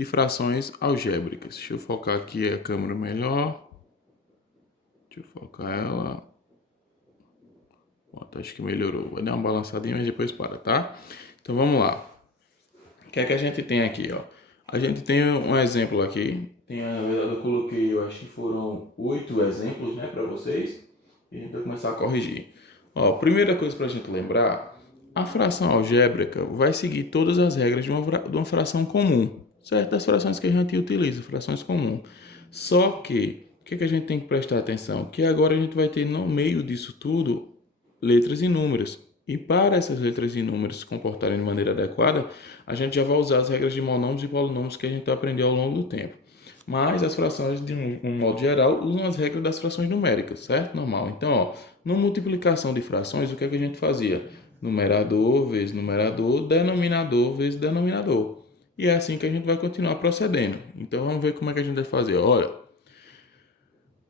de frações algébricas. Deixa eu focar aqui a câmera melhor. Deixa eu focar ela. Pronto, acho que melhorou. Vai dar uma balançadinha, mas depois para, tá? Então vamos lá. O que é que a gente tem aqui, ó? A gente tem um exemplo aqui. Na verdade, eu coloquei, eu acho que foram 8 exemplos, né, para vocês. E a gente vai começar a corrigir. Ó, primeira coisa para a gente lembrar, a fração algébrica vai seguir todas as regras de uma fração comum, certo? Das frações que a gente utiliza, frações comuns. Só que, o que é que a gente tem que prestar atenção? Que agora a gente vai ter no meio disso tudo letras e números. E para essas letras e números se comportarem de maneira adequada, a gente já vai usar as regras de monômios e polinômios que a gente aprendeu ao longo do tempo. Mas as frações, de um modo geral, usam as regras das frações numéricas, certo? Normal. Então, ó, na multiplicação de frações, o que é que a gente fazia? Numerador vezes numerador, denominador vezes denominador. E é assim que a gente vai continuar procedendo. Então, vamos ver como é que a gente vai fazer. Olha,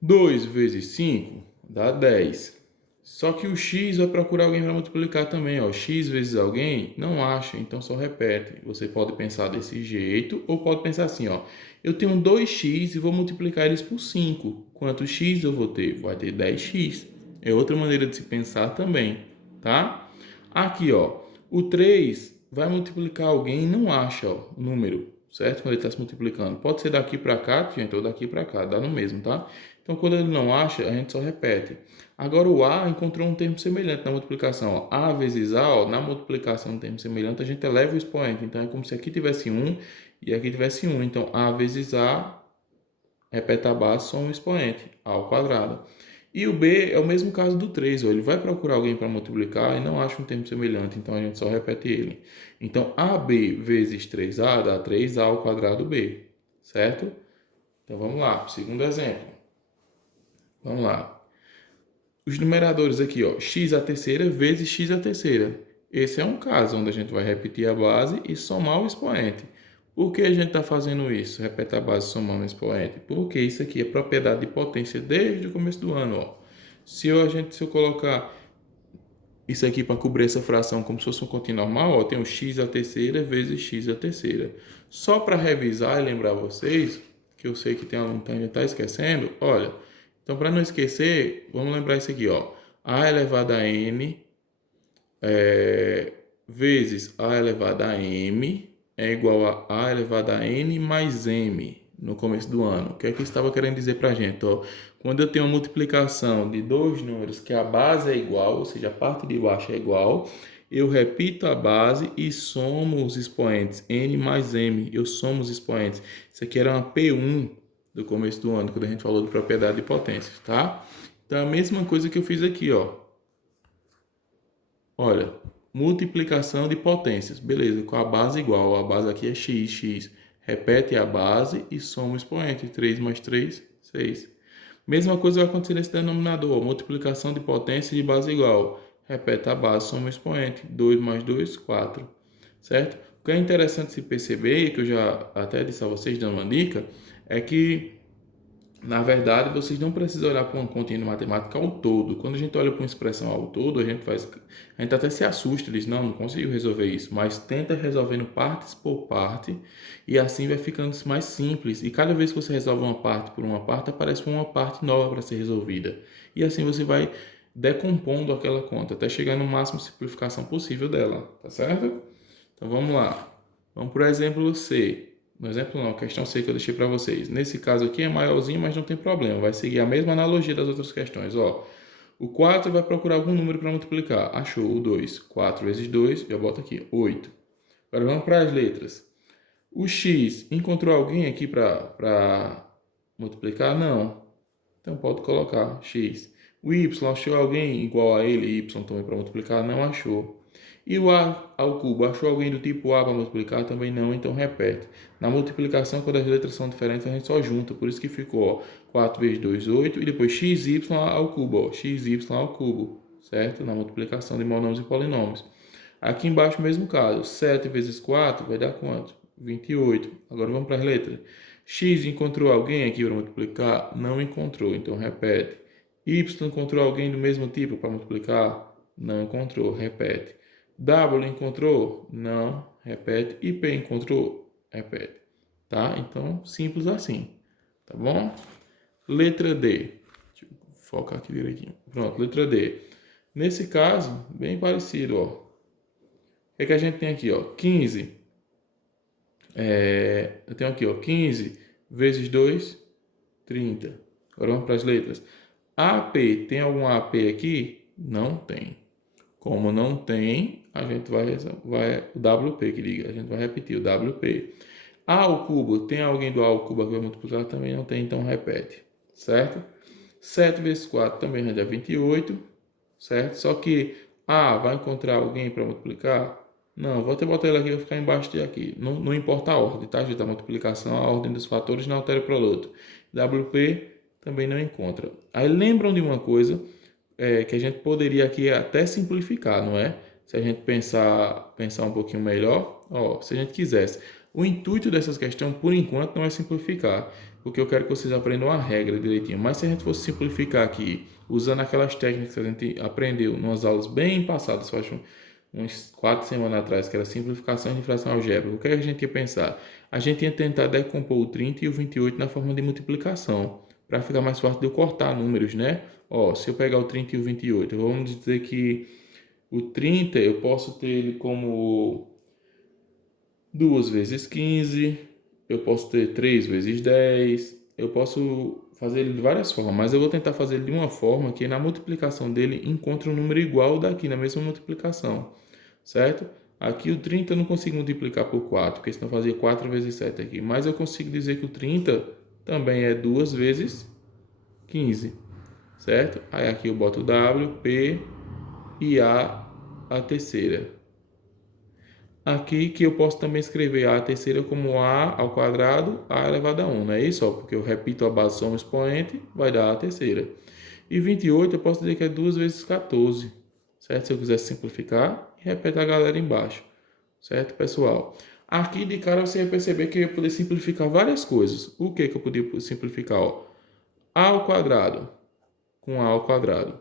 2 vezes 5 dá 10. Só que o x vai procurar alguém para multiplicar também. Ó. X vezes alguém não acha, então só repete. Você pode pensar desse jeito ou pode pensar assim, ó. Eu tenho 2x e vou multiplicar eles por 5. Quanto x eu vou ter? Vai ter 10x. É outra maneira de se pensar também, tá? Aqui, ó. O 3 vai multiplicar alguém e não acha, ó, o número, certo? Quando ele está se multiplicando. Pode ser daqui para cá, gente, ou daqui para cá, dá no mesmo, tá? Então, quando ele não acha, a gente só repete. Agora, o A encontrou um termo semelhante na multiplicação. Ó. A vezes A, ó, na multiplicação, um termo semelhante, a gente eleva o expoente. Então, é como se aqui tivesse 1 e aqui tivesse 1. Então, A vezes A, repete a base, soma o expoente, A ao quadrado. E o B é o mesmo caso do 3. Ó. Ele vai procurar alguém para multiplicar e não acha um termo semelhante. Então, a gente só repete ele. Então, AB vezes 3A dá 3A ao quadrado B. Certo? Então, vamos lá. Segundo exemplo. Vamos lá. Os numeradores aqui, ó, x à terceira vezes x à terceira. Esse é um caso onde a gente vai repetir a base e somar o expoente. Por que a gente está fazendo isso? Repete a base somando o expoente. Porque isso aqui é propriedade de potência desde o começo do ano. Ó. Se eu colocar isso aqui para cobrir essa fração como se fosse um contínuo normal, ó, tem o x à terceira vezes x à terceira. Só para revisar e lembrar vocês, que eu sei que tem aluno que ainda está esquecendo, olha, então para não esquecer, vamos lembrar isso aqui, ó, a elevado a n vezes a elevado a m é igual a elevado a n mais m no começo do ano. O que é que estava querendo dizer para a gente? Ó, quando eu tenho uma multiplicação de dois números que a base é igual, ou seja, a parte de baixo é igual, eu repito a base e somo os expoentes, n mais m, eu somo os expoentes. Isso aqui era uma P1 do começo do ano, quando a gente falou de propriedade de potências, tá? Então, a mesma coisa que eu fiz aqui, ó. Olha, multiplicação de potências. Beleza, com a base igual. A base aqui é x, x. Repete a base e soma o expoente. 3 mais 3, 6. Mesma coisa vai acontecer nesse denominador. Multiplicação de potência de base igual. Repete a base, soma o expoente. 2 mais 2, 4. Certo? O que é interessante se perceber, que eu já até disse a vocês dando uma dica, é que na verdade, vocês não precisam olhar para uma continha matemática ao todo. Quando a gente olha para uma expressão ao todo, a gente até se assusta, diz, não consigo resolver isso, mas tenta resolvendo partes por parte e assim vai ficando mais simples. E cada vez que você resolve uma parte por uma parte, aparece uma parte nova para ser resolvida. E assim você vai decompondo aquela conta até chegar no máximo de simplificação possível dela, tá certo? Então vamos lá. Vamos para o exemplo C. No exemplo não, questão C que eu deixei para vocês. Nesse caso aqui é maiorzinho, mas não tem problema. Vai seguir a mesma analogia das outras questões. Ó, o 4 vai procurar algum número para multiplicar. Achou o 2. 4 vezes 2, eu boto aqui, 8. Agora vamos para as letras. O X, encontrou alguém aqui para multiplicar? Não. Então pode colocar X. O Y, achou alguém igual a ele, Y também para multiplicar? Não achou. E o A ao cubo, achou alguém do tipo A para multiplicar? Também não, então repete. Na multiplicação, quando as letras são diferentes, a gente só junta. Por isso que ficou, ó, 4 vezes 2, 8. E depois xy ao cubo, ó, xy ao cubo, certo? Na multiplicação de monômios e polinômios. Aqui embaixo, mesmo caso. 7 vezes 4 vai dar quanto? 28. Agora vamos para as letras. X encontrou alguém aqui para multiplicar? Não encontrou, então repete. Y encontrou alguém do mesmo tipo para multiplicar? Não encontrou, repete. W encontrou? Não, repete. E P encontrou? Repete. tá? Então, simples assim, tá bom? Letra D. Deixa eu focar aqui direitinho. Pronto, letra D. Nesse caso, bem parecido, ó. O que é que a gente tem aqui, ó? 15. Eu tenho aqui, ó, 15 vezes 2, 30. Agora vamos para as letras. AP, tem algum AP aqui? Não tem. Como não tem, a gente vai o WP que liga, a gente vai repetir o WP. A ao cubo, tem alguém do A ao cubo que vai multiplicar? Também não tem, então repete, certo? 7 vezes 4 também vai dar 28, certo? Só que A vai encontrar alguém para multiplicar? Não, vou até botar ele aqui, vai ficar embaixo de aqui. Não, não importa a ordem, tá, gente? A multiplicação, a ordem dos fatores não altera para o outro. WP também não encontra. Aí lembram de uma coisa que a gente poderia aqui até simplificar, não é? Se a gente pensar um pouquinho melhor, ó, se a gente quisesse. O intuito dessas questões, por enquanto, não é simplificar, porque eu quero que vocês aprendam a regra direitinho. Mas se a gente fosse simplificar aqui, usando aquelas técnicas que a gente aprendeu nas aulas bem passadas, faz uns 4 semanas atrás, que era simplificação de fração algébrica, o que a gente ia pensar? A gente ia tentar decompor o 30 e o 28 na forma de multiplicação, para ficar mais fácil de eu cortar números, né? Ó, se eu pegar o 30 e o 28, vamos dizer que o 30 eu posso ter ele como 2 vezes 15, eu posso ter 3 vezes 10, eu posso fazer ele de várias formas, mas eu vou tentar fazer ele de uma forma que na multiplicação dele encontre um número igual daqui, na mesma multiplicação, certo? Aqui o 30 eu não consigo multiplicar por 4, porque senão eu fazia 4 vezes 7 aqui, mas eu consigo dizer que o 30 também é 2 vezes 15, certo? Aí aqui eu boto W, P e a terceira. Aqui que eu posso também escrever a terceira como a ao quadrado, a elevado a 1, não é isso? Ó, porque eu repito a base soma expoente, vai dar a terceira. E 28 eu posso dizer que é 2 vezes 14, certo? Se eu quiser simplificar, e repete a galera embaixo, certo, pessoal? Aqui de cara você vai perceber que eu ia poder simplificar várias coisas. O que eu podia simplificar? Ó? A ao quadrado com A ao quadrado.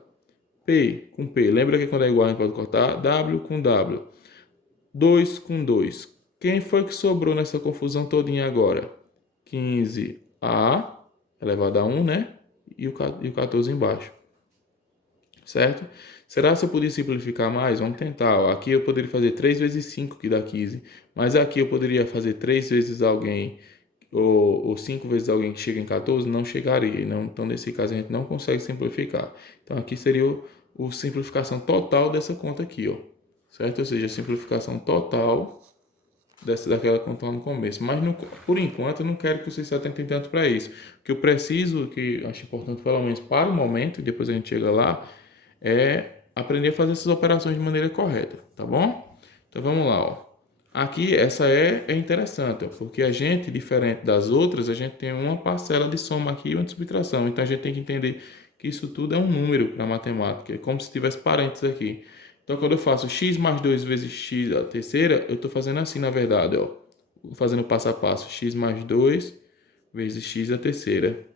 P com P. Lembra que quando é igual a gente pode cortar? W com W. 2 com 2. Quem foi que sobrou nessa confusão todinha agora? 15A elevado a 1, né? E o 14 embaixo. Certo? Será que eu podia simplificar mais? Vamos tentar. Ó. Aqui eu poderia fazer 3 vezes 5, que dá 15. Mas aqui eu poderia fazer 3 vezes alguém, ou 5 vezes alguém que chega em 14, não chegaria. Não, então, nesse caso, a gente não consegue simplificar. Então, aqui seria a simplificação total dessa conta aqui, ó. Certo? Ou seja, a simplificação total daquela conta lá no começo. Mas, por enquanto, eu não quero que vocês se atentem tanto para isso. O que eu preciso, que acho importante, pelo menos para o momento, depois a gente chega lá, é aprender a fazer essas operações de maneira correta, tá bom? Então, vamos lá, ó. Aqui, essa é interessante, ó, porque a gente, diferente das outras, a gente tem uma parcela de soma aqui e uma de subtração. Então, a gente tem que entender que isso tudo é um número para matemática. É como se tivesse parênteses aqui. Então, quando eu faço x mais 2 vezes x a terceira, eu estou fazendo assim, na verdade, ó. Fazendo passo a passo. X mais 2 vezes x a terceira,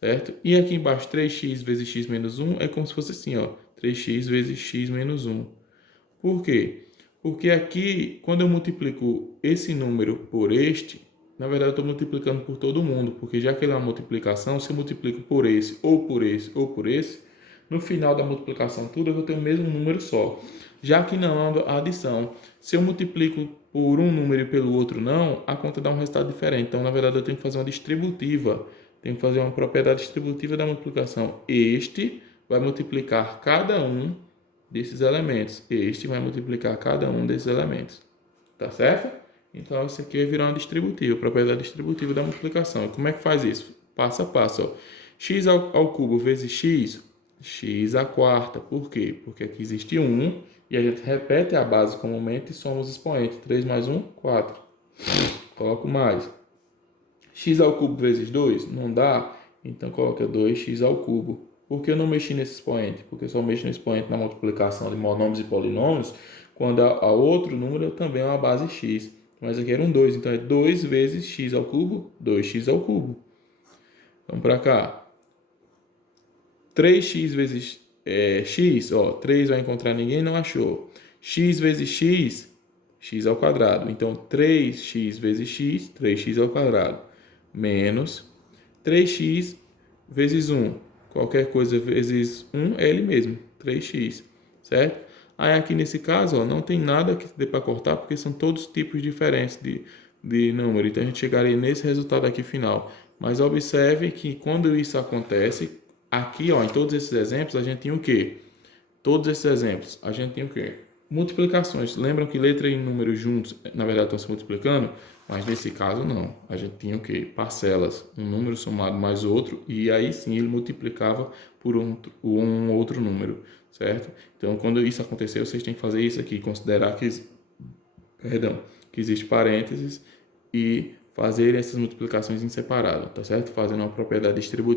certo? E aqui embaixo, 3x vezes x menos 1 é como se fosse assim, ó. 3x vezes x menos 1. Por quê? Porque aqui, quando eu multiplico esse número por este, na verdade eu estou multiplicando por todo mundo, porque já que ele é uma multiplicação, se eu multiplico por esse, ou por esse, ou por esse, no final da multiplicação tudo eu vou ter o mesmo número só. Já que não é uma adição, se eu multiplico por um número e pelo outro não, a conta dá um resultado diferente. Então, na verdade, eu tenho que fazer uma distributiva. Tenho que fazer uma propriedade distributiva da multiplicação. Este vai multiplicar cada um desses elementos. Este vai multiplicar cada um desses elementos. Tá certo? Então, isso aqui vai virar uma distributiva, propriedade distributiva da multiplicação. E como é que faz isso? Passo a passo. Ó. X ao cubo vezes x, x à quarta. Por quê? Porque aqui existe 1 e a gente repete a base comumente e soma os expoentes. 3 mais 1, 4. Coloco mais. X ao cubo vezes 2, não dá? Então, coloca 2x ao cubo. Por que eu não mexi nesse expoente? Porque eu só mexo no expoente na multiplicação de monômios e polinômios, quando a outro número também é uma base x. Mas aqui era um 2, então é 2 vezes x ao cubo, 2x ao cubo. Vamos para cá. 3x vezes x, ó, 3 vai encontrar ninguém, não achou. X vezes x, x ao quadrado. Então, 3x vezes x, 3x ao quadrado, menos 3x vezes 1. Qualquer coisa vezes 1 é ele mesmo, 3x, certo? Aí aqui nesse caso, ó, não tem nada que dê para cortar, porque são todos tipos diferentes de número. Então, a gente chegaria nesse resultado aqui final. Mas observe que quando isso acontece, aqui, ó, em todos esses exemplos, a gente tinha o quê? Todos esses exemplos, a gente tem o quê? Multiplicações. Lembram que letra e número juntos, na verdade, estão se multiplicando? Mas nesse caso, não. A gente tinha o quê? Parcelas. Um número somado mais outro, e aí sim ele multiplicava por um outro número, certo? Então, quando isso acontecer, vocês têm que fazer isso aqui, considerar que existe parênteses e fazer essas multiplicações em separado, tá certo? Fazendo uma propriedade distributiva.